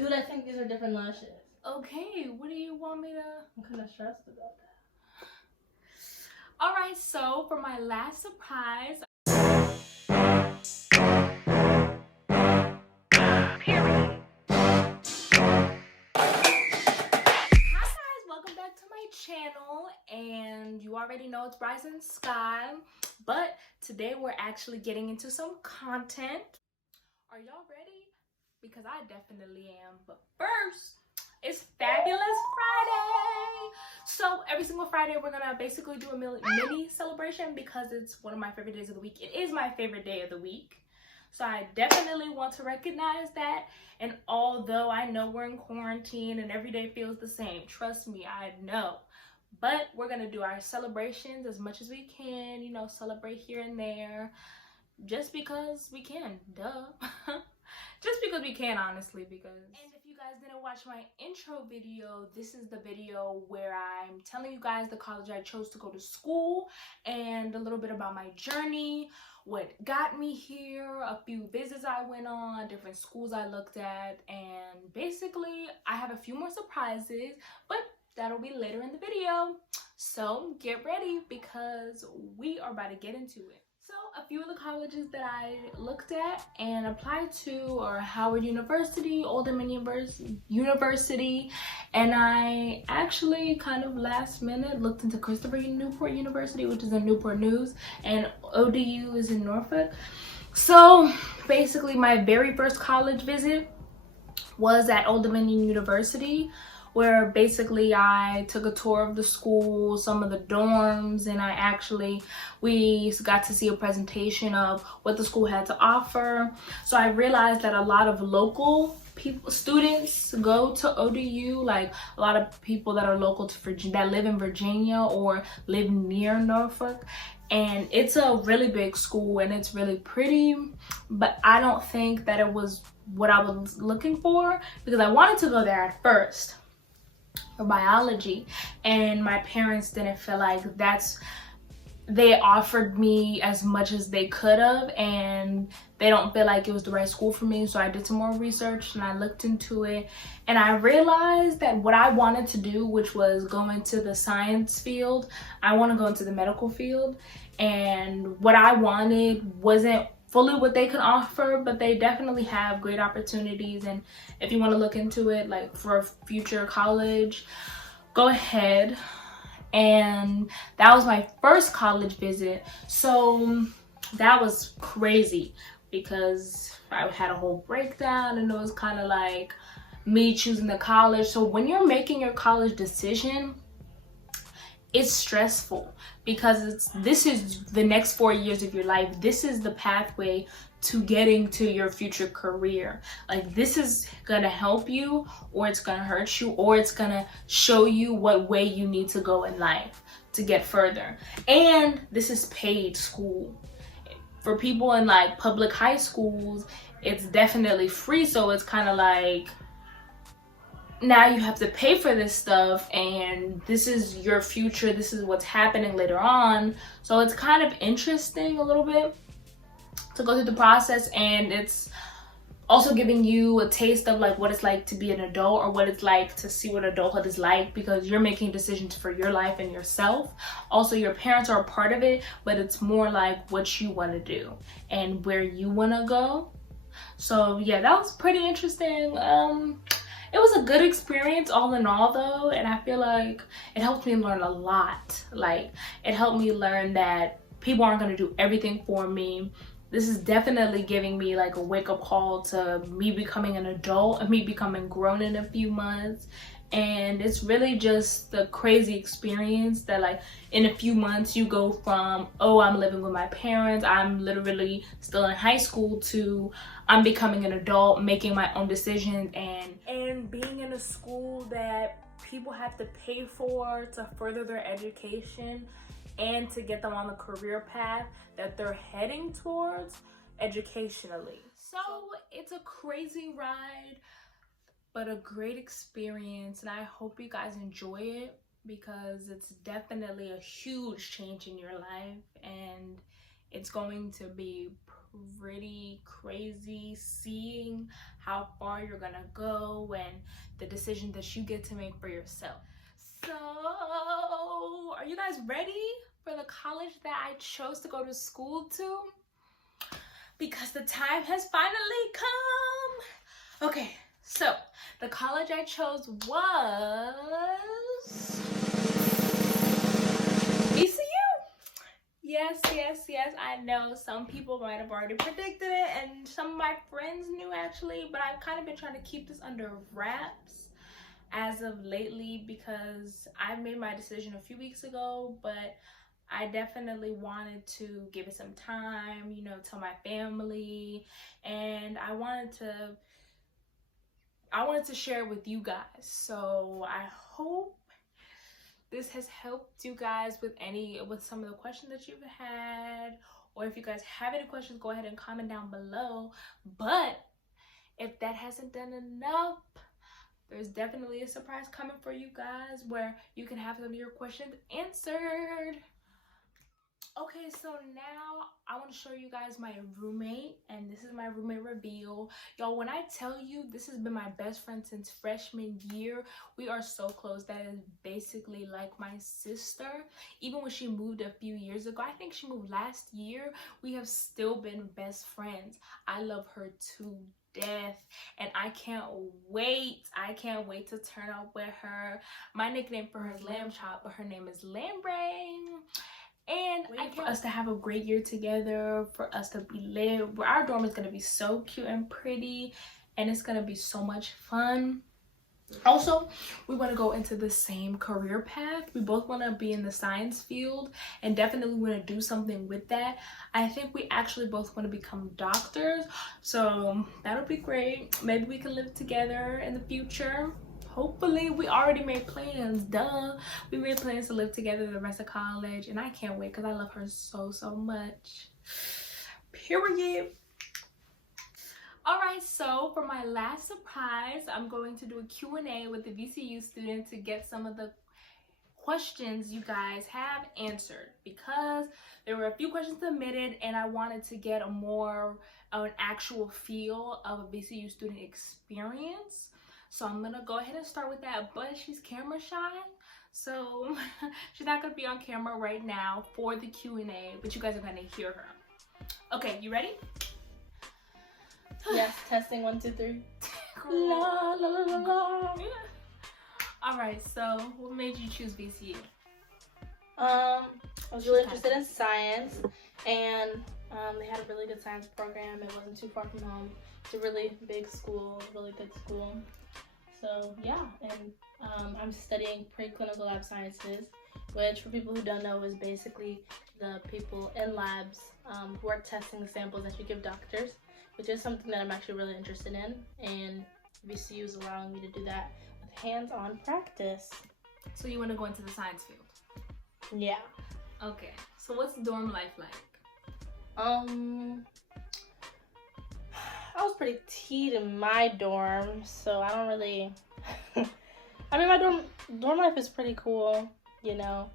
Dude, I think these are different lashes. Okay, what do you want me to... I'm kind of stressed about that. Alright, so for my last surprise... Welcome back to my channel, and you already know it's Rising Sky, but today we're actually getting into some content. Are y'all ready? Because I definitely am. But first, it's Fabulous Friday. So every single Friday we're gonna basically do a mini celebration because it's one of my favorite days of the week. It is my favorite day of the week. So I definitely want to recognize that. And although I know we're in quarantine and every day feels the same, trust me, I know. But we're going to do our celebrations as much as we can, you know, celebrate here and there. Just because we can, duh. Just because we can, honestly, because... And if you guys didn't watch my intro video, this is the video where I'm telling you guys the college I chose to go to school and a little bit about my journey, what got me here, a few visits I went on, different schools I looked at, and basically I have a few more surprises, but that'll be later in the video. So get ready because we are about to get into it. So a few of the colleges that I looked at and applied to are Howard University, Old Dominion University, and I actually kind of last minute looked into Christopher Newport University, which is in Newport News, and ODU is in Norfolk. So basically my very first college visit was at Old Dominion University, where basically I took a tour of the school, some of the dorms, and we got to see a presentation of what the school had to offer. So I realized that a lot of local students go to ODU, like a lot of people that are local to Virginia, that live in Virginia or live near Norfolk. And it's a really big school and it's really pretty, but I don't think that it was what I was looking for, because I wanted to go there at first for biology, and my parents didn't feel like they offered me as much as they could have, and they don't feel like it was the right school for me. So I did some more research and I looked into it, and I realized that what I wanted to do, which was go into the science field, I want to go into the medical field, and what I wanted wasn't fully what they can offer, but they definitely have great opportunities. And if you want to look into it, like for a future college, go ahead. And that was my first college visit, so that was crazy because I had a whole breakdown, and it was kind of like me choosing the college. So when you're making your college decision, it's stressful because this is the next 4 years of your life. This is the pathway to getting to your future career. Like, this is gonna help you, or it's gonna hurt you, or it's gonna show you what way you need to go in life to get further. And this is paid school. For people in like public high schools, it's definitely free, so it's kind of like, now you have to pay for this stuff, and this is your future, this is what's happening later on. So it's kind of interesting a little bit to go through the process, and it's also giving you a taste of like what it's like to be an adult, or what it's like to see what adulthood is like, because you're making decisions for your life and yourself. Also, your parents are a part of it, but it's more like what you want to do and where you want to go. So yeah, that was pretty interesting. It was a good experience all in all though, and I feel like it helped me learn a lot. Like, it helped me learn that people aren't going to do everything for me. This is definitely giving me like a wake-up call to me becoming an adult and me becoming grown in a few months. And it's really just the crazy experience that, like, in a few months you go from, oh, I'm living with my parents, I'm literally still in high school, to I'm becoming an adult, making my own decisions, and being in a school that people have to pay for to further their education and to get them on the career path that they're heading towards educationally. So it's a crazy ride, but a great experience, and I hope you guys enjoy it, because it's definitely a huge change in your life, and it's going to be pretty crazy seeing how far you're gonna go and the decision that you get to make for yourself. So, are you guys ready for the college that I chose to go to school to? Because the time has finally come. Okay, so the college I chose was VCU. Yes, I know some people might have already predicted it, and some of my friends knew actually, but I've kind of been trying to keep this under wraps as of lately because I made my decision a few weeks ago, but I definitely wanted to give it some time, you know, tell my family, and I wanted to share with you guys. So I hope this has helped you guys with some of the questions that you've had, or if you guys have any questions, go ahead and comment down below. But if that hasn't done enough, there's definitely a surprise coming for you guys where you can have some of your questions answered. Okay, so now I want to show you guys my roommate, and this is my roommate reveal. Y'all, when I tell you this has been my best friend since freshman year, we are so close. That is basically like my sister. Even when she moved a few years ago, I think she moved last year, we have still been best friends. I love her to death, and I can't wait to turn up with her. My nickname for her is Lamb Chop, but her name is Lamb Brain. And I want us to have a great year together, for us to be lit. Our dorm is going to be so cute and pretty, and it's going to be so much fun. Also, we want to go into the same career path. We both want to be in the science field, and definitely want to do something with that. I think we actually both want to become doctors, so that'll be great. Maybe we can live together in the future. Hopefully. We already made plans, duh. We made plans to live together the rest of college, and I can't wait because I love her so much. Period. Alright, so for my last surprise, I'm going to do a Q&A with the VCU students to get some of the questions you guys have answered, because there were a few questions submitted and I wanted to get an actual feel of a VCU student experience. So I'm gonna go ahead and start with that, but she's camera shy, so she's not gonna be on camera right now for the Q&A, but you guys are gonna hear her. Okay, you ready? Yes, testing 1, 2, 3. La, la, la, la, la. Yeah. All right, so what made you choose VCU? I was really interested in science, and they had a really good science program. It wasn't too far from home. It's a really big school, really good school. So yeah, and I'm studying preclinical lab sciences, which for people who don't know is basically the people in labs who are testing the samples that you give doctors, which is something that I'm actually really interested in, and VCU is allowing me to do that with hands-on practice. So you want to go into the science field? Yeah. Okay, so what's dorm life like? I was pretty teed in my dorm, so I don't really I mean, my dorm life is pretty cool, you know.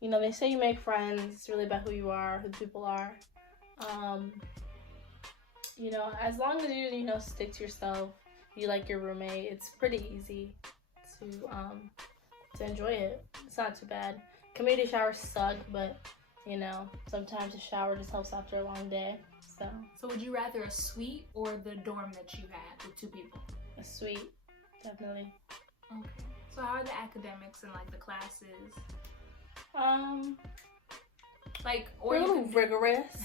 They say you make friends. It's really about who you are, who the people are. As long as you stick to yourself, you like your roommate, it's pretty easy to enjoy it. It's not too bad. Community showers suck, but sometimes a shower just helps after a long day. So would you rather a suite or the dorm that you had with 2 people? A suite, definitely. Okay. So how are the academics and like the classes? Or a little rigorous.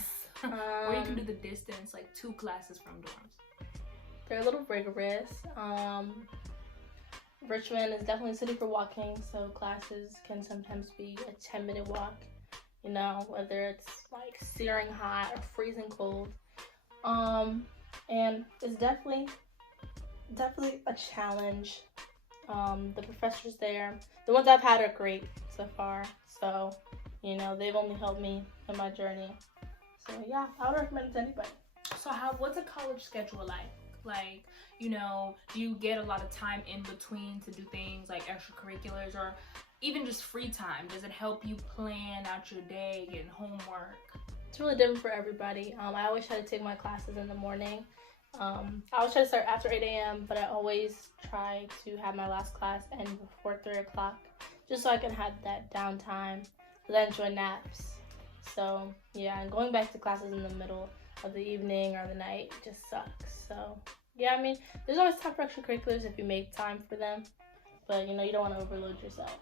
Or you can do the distance, like 2 classes from dorms. They're a little rigorous. Richmond is definitely a city for walking, so classes can sometimes be a 10-minute walk. Whether it's like searing hot or freezing cold. And it's definitely a challenge. The professors there, the ones I've had are great so far. So, they've only helped me in my journey. So yeah, I would recommend it to anybody. So what's a college schedule like? Like, do you get a lot of time in between to do things like extracurriculars or even just free time? Does it help you plan out your day, getting homework? it's really different for everybody. I always try to take my classes in the morning. I always try to start after 8 a.m., but I always try to have my last class end before 3 o'clock, just so I can have that downtime, then enjoy naps. So yeah, and going back to classes in the middle of the evening or the night just sucks. So yeah, I mean, there's always time for extracurriculars if you make time for them, but you know, you don't want to overload yourself.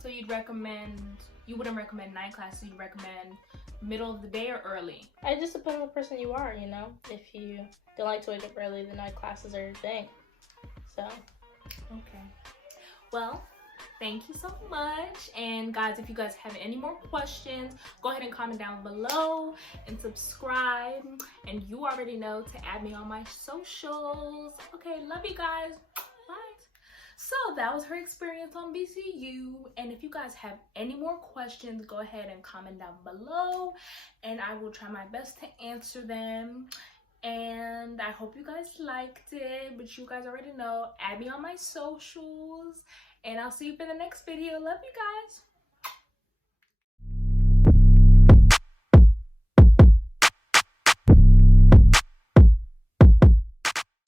So you wouldn't recommend night classes, you'd recommend middle of the day or early? It just depends on the person you are, you know. If you don't like to wake up early, the night classes are your thing. So okay. Well, thank you so much. And guys, if you guys have any more questions, go ahead and comment down below and subscribe. And you already know to add me on my socials. Okay, love you guys. Bye. So that was her experience on BCU. And if you guys have any more questions, go ahead and comment down below and I will try my best to answer them. And I hope you guys liked it, but you guys already know, add me on my socials and I'll see you for the next video. Love you guys.